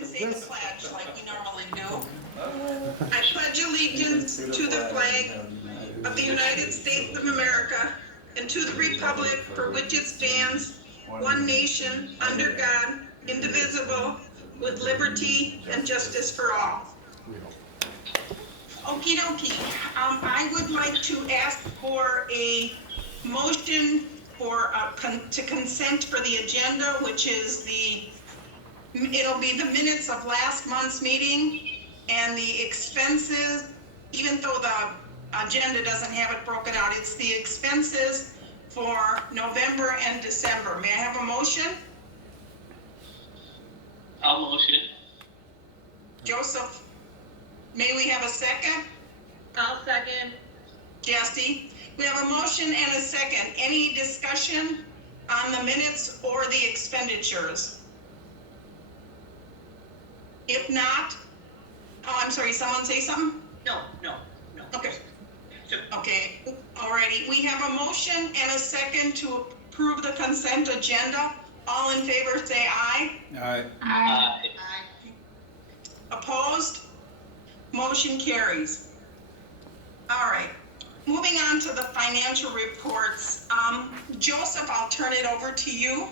and say the pledge like we normally do. I pledge allegiance to the flag of the United States of America and to the republic for which it stands, one nation, under God, indivisible, with liberty and justice for all. Okie dokie. I would like to ask for a motion for to consent for the agenda, which is it'll be the minutes of last month's meeting and the expenses, even though the agenda doesn't have it broken out, it's the expenses for November and December. May I have a motion? I'll motion. Joseph, may we have a second? I'll second. Jesse, we have a motion and a second. Any discussion on the minutes or the expenditures? If not, oh, I'm sorry, someone say something? No. Okay. Okay, alrighty. We have a motion and a second to approve the consent agenda. All in favor say aye. Aye. Aye. Opposed? Motion carries. All right. Moving on to the financial reports. Joseph, I'll turn it over to you.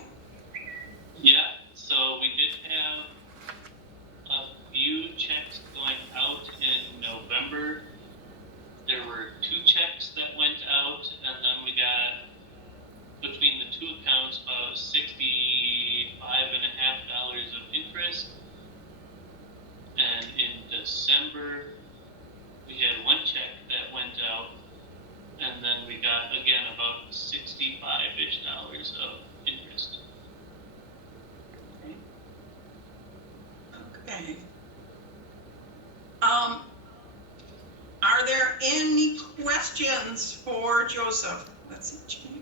Yeah, so we did have a few checks going out in November. There were 2 checks that went out, and then we got, between the 2 accounts, about $65.50 of interest. And in December, we had 1 check that went out, and then we got, again, about $65-ish of interest. Okay. Are there any questions for Joseph? Let's see.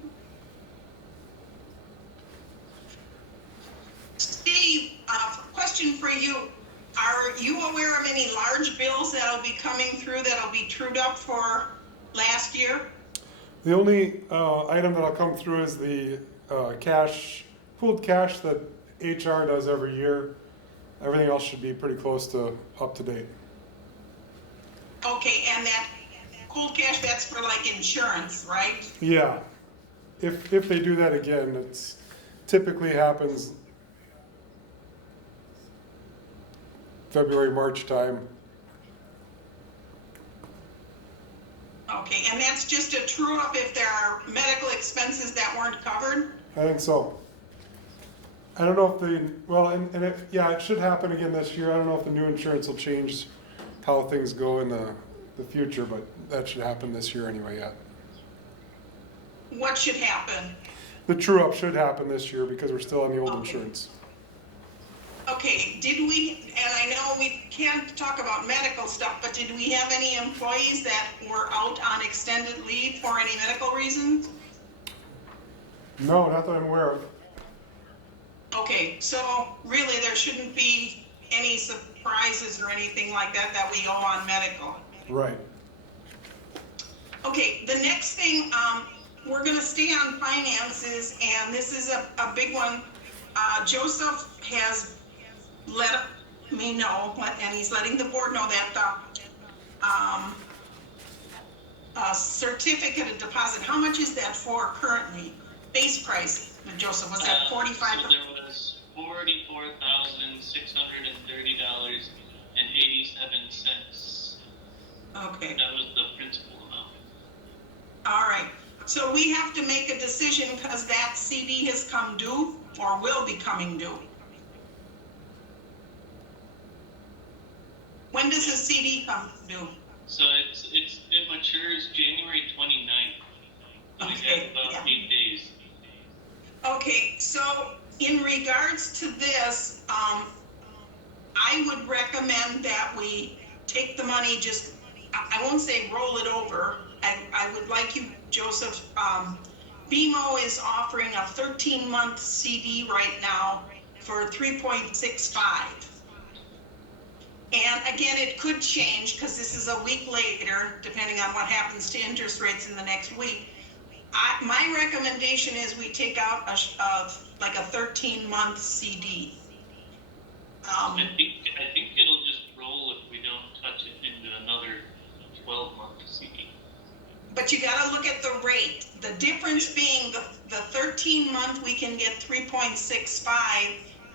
Steve, question for you. Are you aware of any large bills that'll be coming through that'll be trued up for last year? The only item that'll come through is the pooled cash that HR does every year. Everything else should be pretty close to up to date. Okay, and that pooled cash, that's for like insurance, right? Yeah. If they do that again, it's typically happens February, March time. Okay, and that's just a true up if there are medical expenses that weren't covered? I think so. I don't know if it should happen again this year. I don't know if the new insurance will change how things go in the future, but that should happen this year anyway, yeah. What should happen? The true up should happen this year because we're still on the old insurance. Okay, did we, and I know we can't talk about medical stuff, but did we have any employees that were out on extended leave for any medical reasons? No, not that I'm aware of. Okay, so really there shouldn't be any surprises or anything like that that we owe on medical. Right. Okay, the next thing, we're gonna stay on finances, and this is a big one. Joseph has let me know, and he's letting the board know that the certificate of deposit, how much is that for currently? Base price, Joseph, was that 45? So there was $44,630.87. Okay. That was the principal amount. All right, so we have to make a decision because that CD has come due or will be coming due. When does the CD come due? So it matures January 29th. So Okay, we have about yeah. 8 days. Okay, so in regards to this, I would recommend that we take the money, just, I won't say roll it over. I would like you, Joseph, BMO is offering a 13-month CD right now for 3.65. And again, it could change because this is a week later, depending on what happens to interest rates in the next week. My recommendation is we take out like a 13-month CD. I think 13-month, we can get 3.65.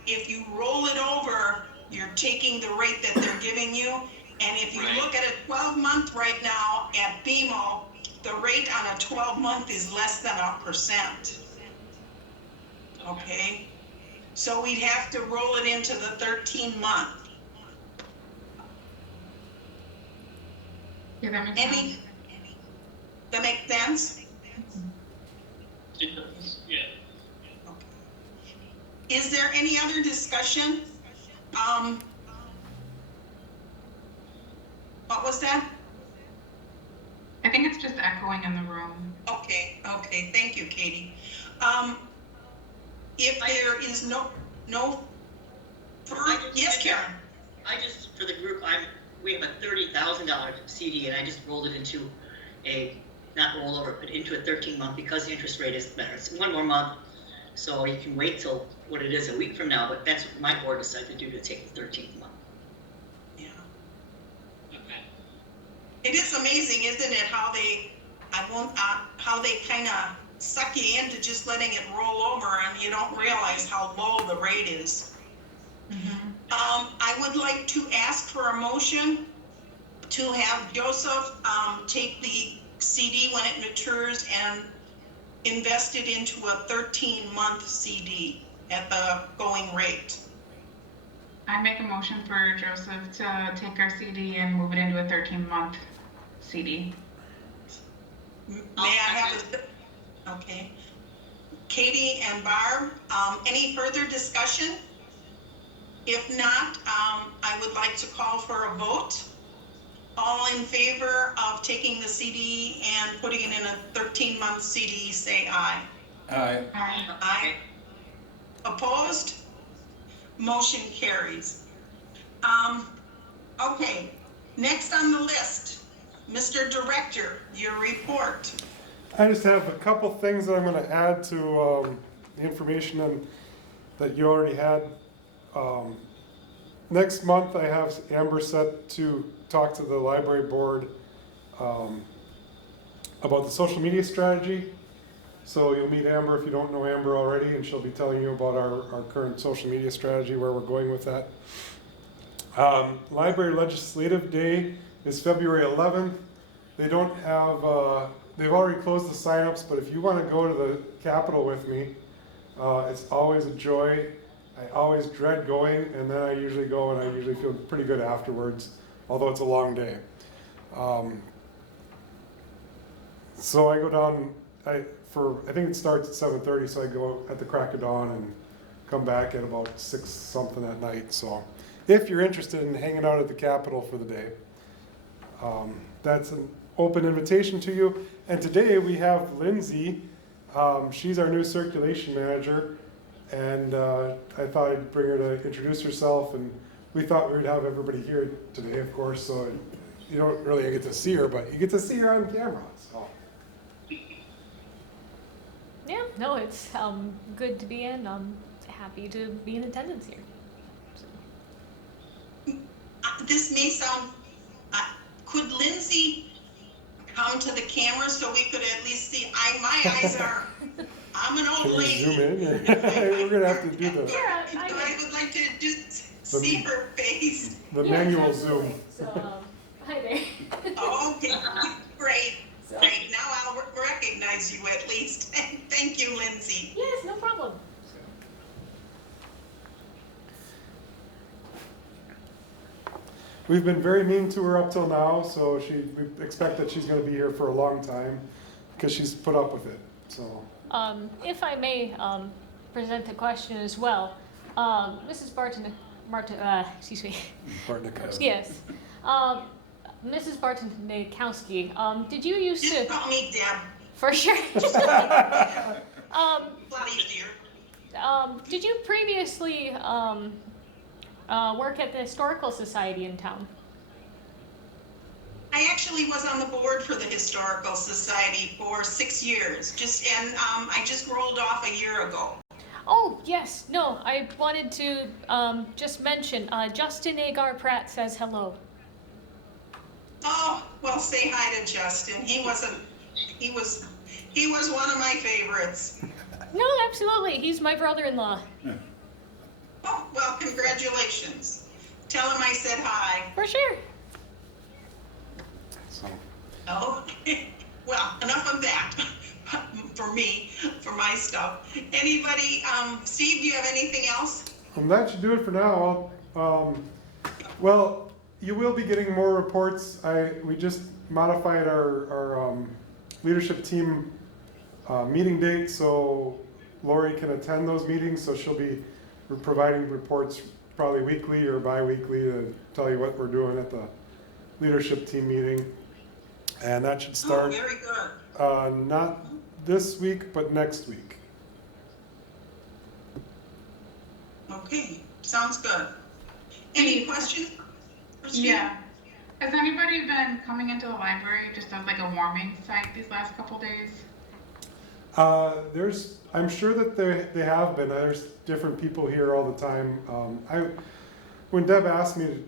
If you roll it over, you're taking the rate that they're giving you. And if you Right. look at a 12-month right now at BMO, the rate on a 12-month is less than 1%. Okay? So we'd have to roll it into the 13-month. Yeah, that makes Any, sense. that make sense? It does, yeah. Okay. Is there any other discussion? What was that? I think it's just echoing in the room. Okay, thank you, Katie. If there is yes, Karen? I just, for the group, we have a $30,000 CD and I just rolled it into not rollover, but into a 13-month because the interest rate is better. It's one more month, so you can wait till what it is a week from now, but that's what my board decided to do, to take the 13th month. Yeah. Okay. It is amazing, isn't it, how they kind of suck you into just letting it roll over and you don't realize how low the rate is. I would like to ask for a motion to have Joseph take the CD when it matures and invest it into a 13-month CD at the going rate. I make a motion for Joseph to take our CD and move it into a 13-month CD. May I have okay. Katie and Barb, any further discussion? If not, I would like to call for a vote. All in favor of taking the CD and putting it in a 13-month CD, say aye. Aye. Aye. Opposed? Motion carries. Okay, next on the list, Mr. Director, your report. I just have a couple things that I'm going to add to the information that you already had. Next month, I have Amber set to talk to the library board about the social media strategy. So you'll meet Amber if you don't know Amber already, and she'll be telling you about our current social media strategy, where we're going with that. Library Legislative Day is February 11th. They don't have, they've already closed the signups, but if you want to go to the Capitol with me, it's always a joy. I always dread going, and then I usually go, and I usually feel pretty good afterwards, although it's a long day. So I go down, I think it starts at 7:30, so I go at the crack of dawn and come back at about 6 something at night. So if you're interested in hanging out at the Capitol for the day, that's an open invitation to you. And today we have Lindsay. She's our new circulation manager. And I thought I'd bring her to introduce herself, and we thought we'd have everybody here today, of course, so you don't really get to see her, but you get to see her on camera. So. Yeah, no, it's good to be in. I'm happy to be in attendance here. So. This may sound, could Lindsay come to the camera so we could at least see? My eyes are, I'm an old Can we lady. zoom in? We're going to have to do Yeah, I would like to just see her face. the yes, manual absolutely. zoom. So, hi there. Okay, great. So, Great, now I'll recognize you at least. Thank you, Lindsay. yes, no problem. We've been very mean to her up till now, so we expect that she's going to be here for a long time because she's put up with it. So. If I may present a question as well, Mrs. Excuse me. Bartnikowski. Yes. Mrs. Bartnikowski, did you used Just to, call me Deb. for sure, A lot easier. did you previously work at the Historical Society in town? I actually was on the board for the Historical Society for 6 years, I just rolled off a year ago. Oh, yes. No, I wanted to just mention, Justin Agar Pratt says hello. Oh, well, say hi to Justin. He was one of my favorites. No, absolutely. He's my brother-in-law. Oh, well, congratulations. Tell him I said hi. For sure. So, Oh, well, enough of that for me, for my stuff. Anybody, Steve, do you have anything else? that should do it for now. Well, you will be getting more reports. We just modified our leadership team meeting date, so Lori can attend those meetings, so she'll be providing reports probably weekly or bi-weekly to tell you what we're doing at the leadership team meeting. And that should Oh, start very good. not this week, but next week. Okay, sounds good. Any questions for Steve? Yeah. Has anybody been coming into the library just as like a warming site these last couple days? I'm sure that they have been. There's different people here all the time. When Deb asked me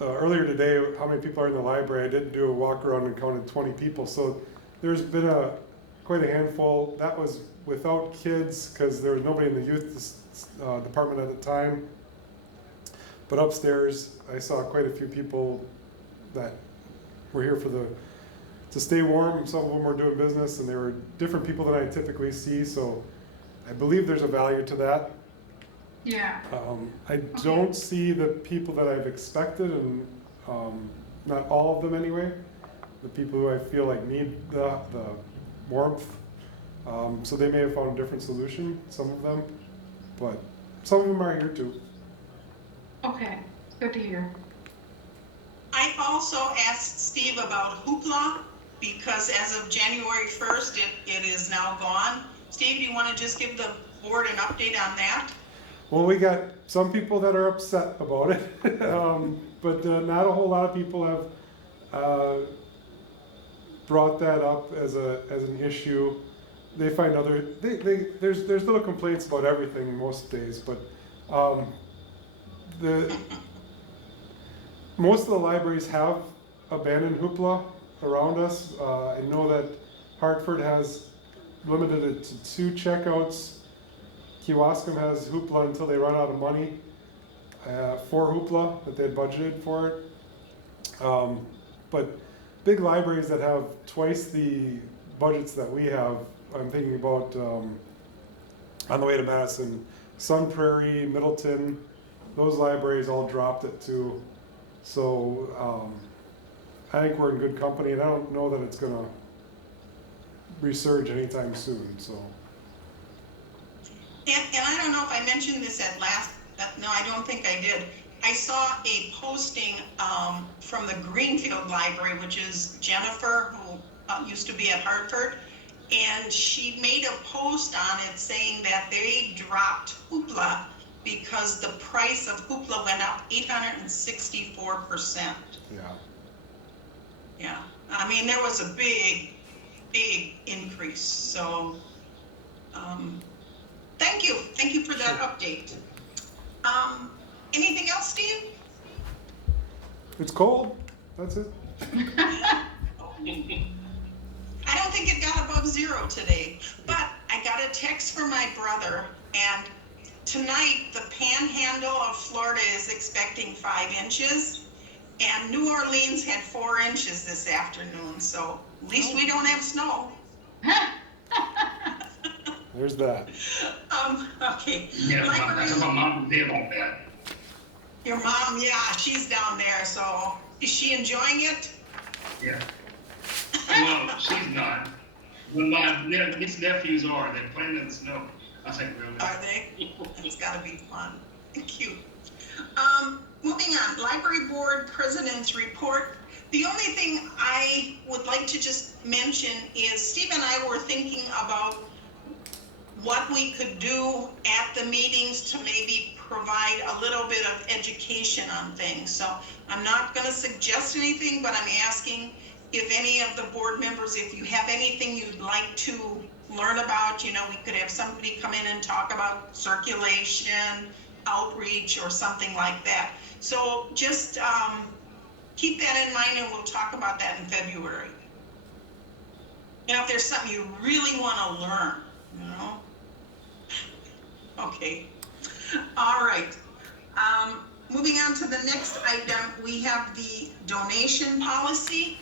earlier today how many people are in the library, I did do a walk around and counted 20 people. So there's been quite a handful. That was without kids because there was nobody in the youth department at the time. But upstairs, I saw quite a few people that were here to stay warm. Some of them were doing business, and they were different people than I typically see. So I believe there's a value to that. Yeah. I don't see the people that I've expected, and not all of them anyway. The people who I feel like need the warmth. So they may have found a different solution, some of them, but some of them are here too. Okay. Good to hear. I also asked Steve about Hoopla because as of January 1st, it is now gone. Steve, do you want to just give the board an update on that? Well, we got some people that are upset about it, but not a whole lot of people have brought that up as an issue. They find there's little complaints about everything most days, but most of the libraries have abandoned Hoopla around us. I know that Hartford has limited it to 2 checkouts. Kewaskum has Hoopla until they run out of money for Hoopla that they had budgeted for it. But big libraries that have twice the budgets that we have, I'm thinking about on the way to Madison, Sun Prairie, Middleton, those libraries all dropped it too. So I think we're in good company, and I don't know that it's gonna resurge anytime soon, so. And I don't know if I mentioned this no, I don't think I did. I saw a posting from the Greenfield Library, which is Jennifer, who used to be at Hartford, and she made a post on it saying that they dropped Hoopla because the price of Hoopla went up 864%. Yeah. Yeah, I mean, there was a big increase, so, thank you for that update. Anything else, Steve? It's cold, that's it. I don't think it got above 0 today, but I got a text from my brother, and tonight the panhandle of Florida is expecting 5 inches, and New Orleans had 4 inches this afternoon, so at least we don't have snow. There's that. Okay. Yeah, Library- that's what my mom did on that. Your mom, yeah, she's down there, so is she enjoying it? Yeah. Well, she's not. But my niece nephews are. They're playing in the snow. I think really. Are they? It's gotta be fun. Cute. Moving on, library board president's report. The only thing I would like to just mention is Steve and I were thinking about what we could do at the meetings to maybe provide a little bit of education on things. So I'm not gonna suggest anything, but I'm asking if any of the board members, if you have anything you'd like to learn about, we could have somebody come in and talk about circulation, outreach, or something like that. So just keep that in mind, and we'll talk about that in February. If there's something you really want to learn, No? Okay. All right. Moving on to the next item, we have the donation policy.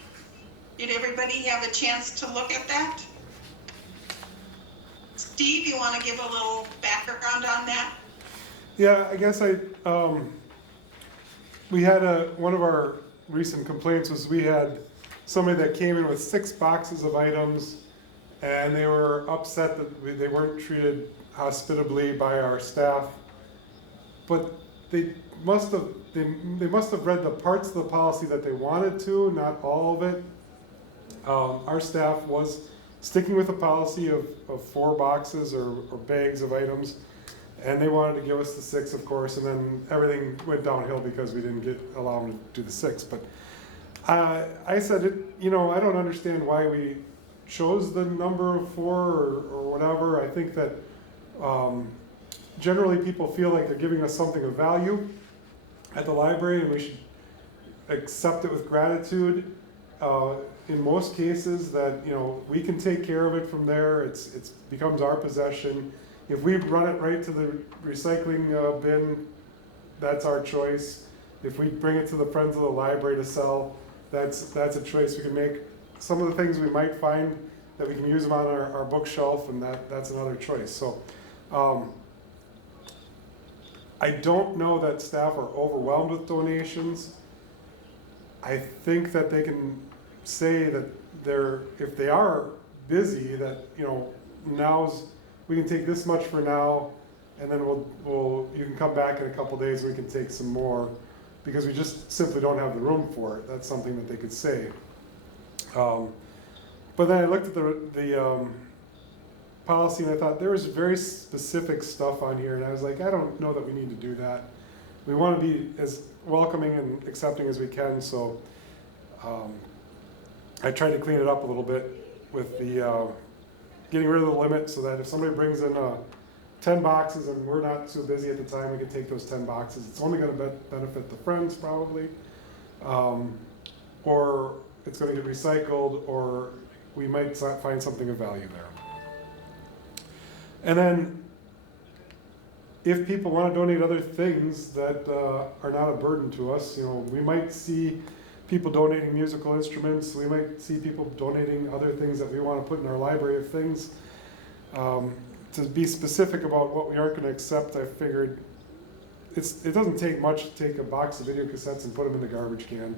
Did everybody have a chance to look at that? Steve, you want to give a little background on that? Yeah, I guess we had one of our recent complaints was we had somebody that came in with 6 boxes of items, and they were upset that they weren't treated hospitably by our staff. But they must have read the parts of the policy that they wanted to, not all of it. Our staff was sticking with a policy of 4 boxes or bags of items, and they wanted to give us the 6, of course, and then everything went downhill because we didn't allow them to do the 6. But I said, I don't understand why we chose the number of 4 or whatever. I think that generally people feel like they're giving us something of value at the library, and we should accept it with gratitude. In most cases that, we can take care of it from there. It becomes our possession. If we run it right to the recycling bin, that's our choice. If we bring it to the Friends of the Library to sell, that's a choice we can make. Some of the things we might find that we can use them on our bookshelf, and that's another choice. So I don't know that staff are overwhelmed with donations. I think that they can say that if they are busy, that we can take this much for now, and then you can come back in a couple days and we can take some more, because we just simply don't have the room for it. That's something that they could say. But then I looked at the policy and I thought there was very specific stuff on here, and I was like, I don't know that we need to do that. We want to be as welcoming and accepting as we can, so I tried to clean it up a little bit with the getting rid of the limit, so that if somebody brings in 10 boxes and we're not too busy at the time, we can take those 10 boxes. It's only going to benefit the Friends probably, or it's going to get recycled, or we might find something of value there. And then if people want to donate other things that are not a burden to us, we might see people donating musical instruments. We might see people donating other things that we want to put in our library of things. To be specific about what we aren't going to accept, I figured it doesn't take much to take a box of video cassettes and put them in the garbage can,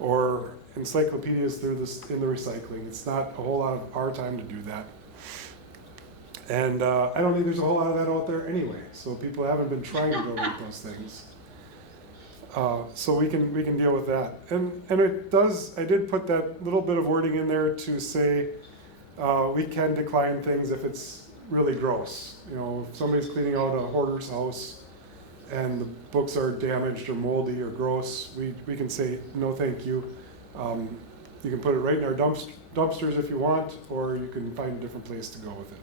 or encyclopedias in the recycling. It's not a whole lot of our time to do that. And I don't think there's a whole lot of that out there anyway, so people haven't been trying to donate those things. So we can deal with that. And I did put that little bit of wording in there to say we can decline things if it's really gross. If somebody's cleaning out a hoarder's house and the books are damaged or moldy or gross, we can say no thank you. You can put it right in our dumpsters if you want, or you can find a different place to go with it.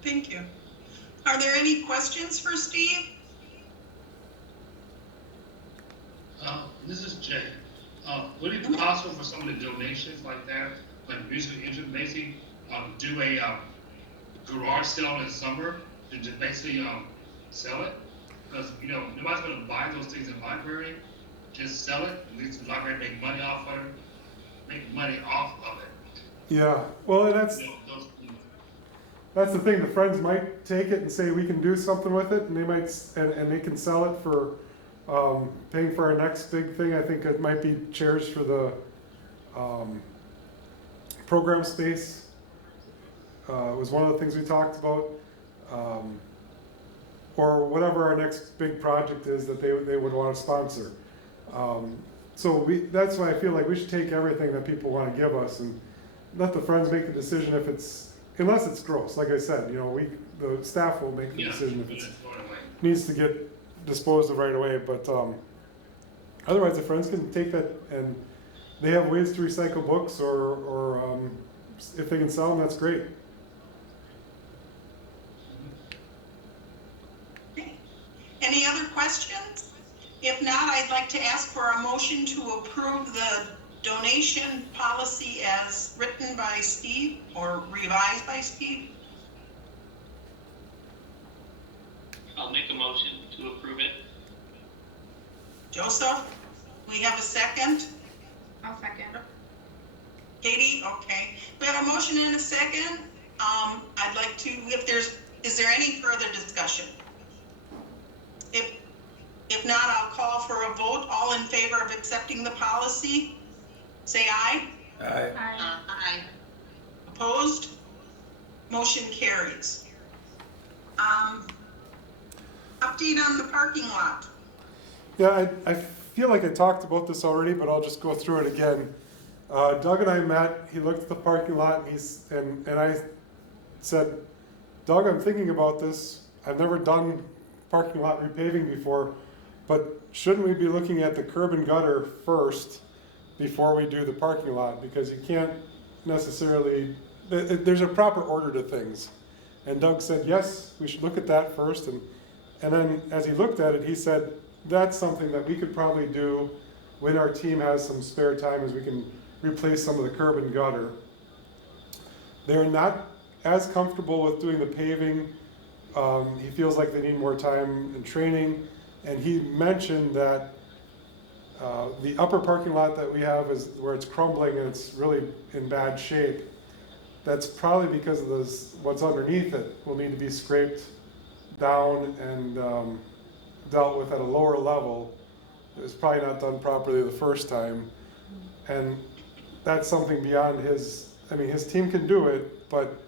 Thank you. Are there any questions for Steve? This is Jay. Would it be possible for some of the donations like that, like musical instrument, basically do a garage sale in the summer to just basically sell it? Because nobody's going to buy those things in the library. Just sell it. At least the library make money off of it. Make money off of it. Yeah. Well, and that's the thing. The Friends might take it and say we can do something with it, and they might and they can sell it for paying for our next big thing. I think it might be chairs for the program space. Was one of the things we talked about, or whatever our next big project is that they would want to sponsor. So that's why I feel like we should take everything that people want to give us and let the Friends make the decision unless it's gross. Like I said, the staff will make the decision if it needs to get disposed of right away. But otherwise, the Friends can take that, and they have ways to recycle books, or if they can sell them, that's great. Okay. Any other questions? If not, I'd like to ask for a motion to approve the donation policy as written by Steve or revised by Steve. I'll make a motion to approve it. Joseph, we have a second. I'll second. Katie, okay. We have a motion and a second. I'd like to, is there any further discussion? If not, I'll call for a vote. All in favor of accepting the policy, say aye. Aye. Aye. Opposed? Motion carries. Update on the parking lot. Yeah, I feel like I talked about this already, but I'll just go through it again. Doug and I met, he looked at the parking lot, and I said, Doug, I'm thinking about this. I've never done parking lot repaving before, but shouldn't we be looking at the curb and gutter first before we do the parking lot? Because you can't necessarily, there's a proper order to things. And Doug said, yes, we should look at that first. And then as he looked at it, he said, that's something that we could probably do when our team has some spare time, as we can replace some of the curb and gutter. They're not as comfortable with doing the paving. He feels like they need more time and training. And he mentioned that the upper parking lot that we have is where it's crumbling and it's really in bad shape. That's probably because of what's underneath it will need to be scraped down and dealt with at a lower level. It was probably not done properly the first time. And that's something beyond his team can do it, but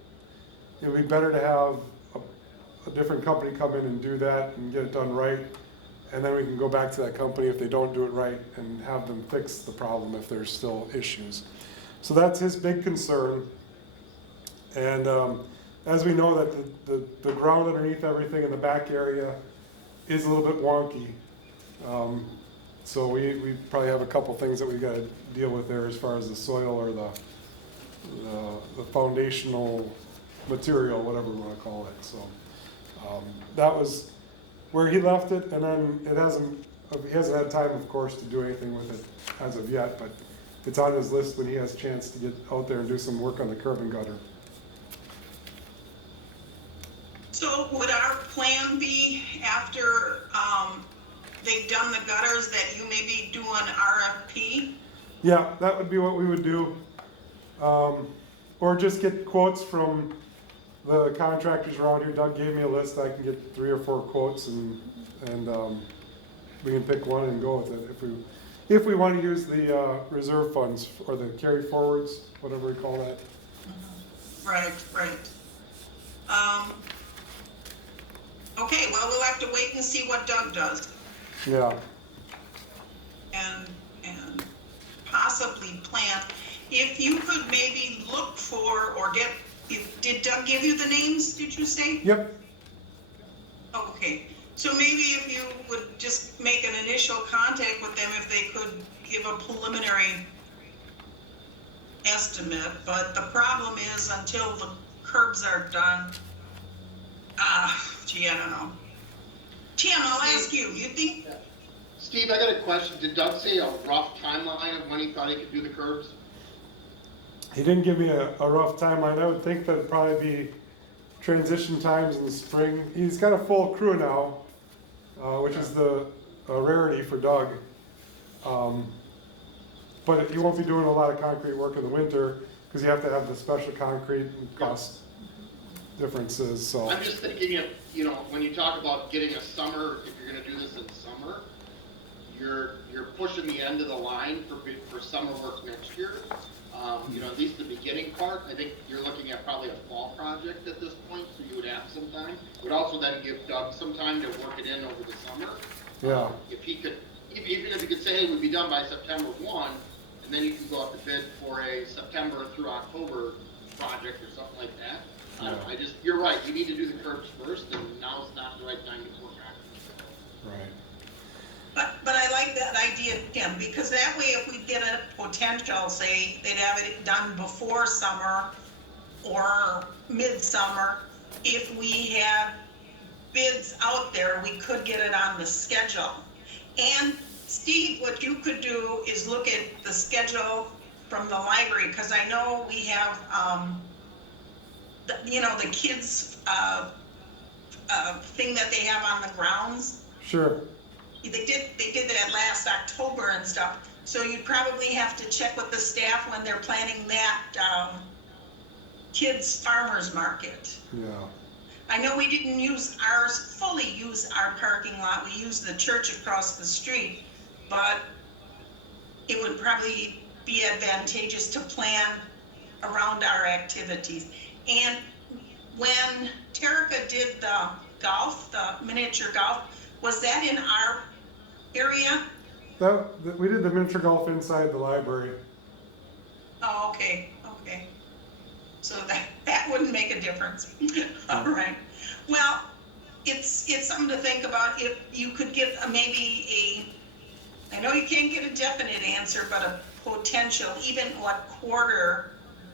it would be better to have a different company come in and do that and get it done right. And then we can go back to that company if they don't do it right and have them fix the problem if there's still issues. So that's his big concern. And as we know that the ground underneath everything in the back area is a little bit wonky. So we probably have a couple things that we got to deal with there as far as the soil or the foundational material, whatever we want to call it. So that was where he left it, and then he hasn't had time, of course, to do anything with it as of yet, but it's on his list when he has a chance to get out there and do some work on the curb and gutter. So would our plan be after they've done the gutters that you maybe do an RFP? Yeah, that would be what we would do. Or just get quotes from the contractors around here. Doug gave me a list. I can get 3 or 4 quotes, and we can pick one and go with it if we want to use the reserve funds or the carry forwards, whatever we call that. Right. Okay, well, we'll have to wait and see what Doug does. Yeah. And possibly plan. If you could maybe look for or get, did Doug give you the names, did you say? Yep. Okay, so maybe if you would just make an initial contact with them, if they could give a preliminary estimate, but the problem is until the curbs are done, I don't know. Tim, I'll ask you, you think? Steve, I got a question. Did Doug say a rough timeline of when he thought he could do the curbs? He didn't give me a rough timeline. I would think that it'd probably be transition times in the spring. He's got a full crew now, which is the rarity for Doug. But you won't be doing a lot of concrete work in the winter because you have to have the special concrete and cost differences. So I'm just thinking if, when you talk about getting a summer, if you're going to do this in summer, you're pushing the end of the line for summer work next year. At least the beginning part, I think you're looking at probably a fall project at this point, so you would have some time. Would also then give Doug some time to work it in over the summer. yeah, If he could, even if he could say, hey, we'd be done by September 1, and then you can go out to bid for a September through October project or something like that. I don't know, you're right, you need to do the curbs first, and now's not the right time to work on it. right. But I like that idea, Tim, because that way if we get a potential, say, they'd have it done before summer or midsummer, if we had bids out there, we could get it on the schedule. And Steve, what you could do is look at the schedule from the library, because I know we have, the kids, thing that they have on the grounds. Sure. They did that last October and stuff. So you'd probably have to check with the staff when they're planning that, kids farmers market. Yeah. I know we didn't fully use our parking lot. We used the church across the street, but it would probably be advantageous to plan around our activities. And when Terica did the golf, the miniature golf, was that in our area? We did the miniature golf inside the library. Oh, okay. So that wouldn't make a difference. All right. Well, it's something to think about. If you could get I know you can't get a definite answer, but a potential, even what quarter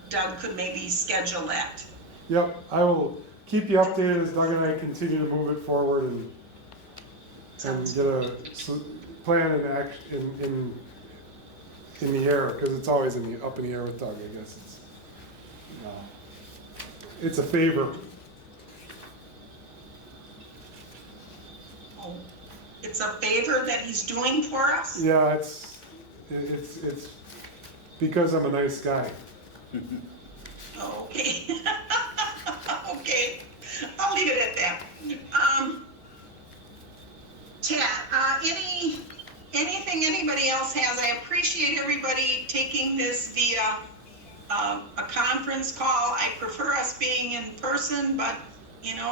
Doug could maybe schedule that. Yep, I will keep you updated as Doug and I continue to move it forward and get a plan and act in the air, because it's always up in the air with Doug. I guess it's a favor. Oh, it's a favor that he's doing for us? Yeah, it's because I'm a nice guy. Okay. Okay, I'll leave it at that. Chad, anything anybody else has? I appreciate everybody taking this via a conference call. I prefer us being in person, but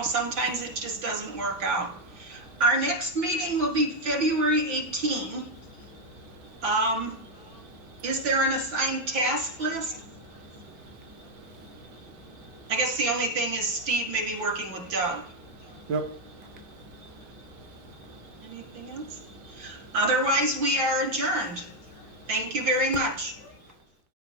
sometimes it just doesn't work out. Our next meeting will be February 18. Is there an assigned task list? I guess the only thing is Steve may be working with Doug. Yep. Anything else? Otherwise, we are adjourned. Thank you very much.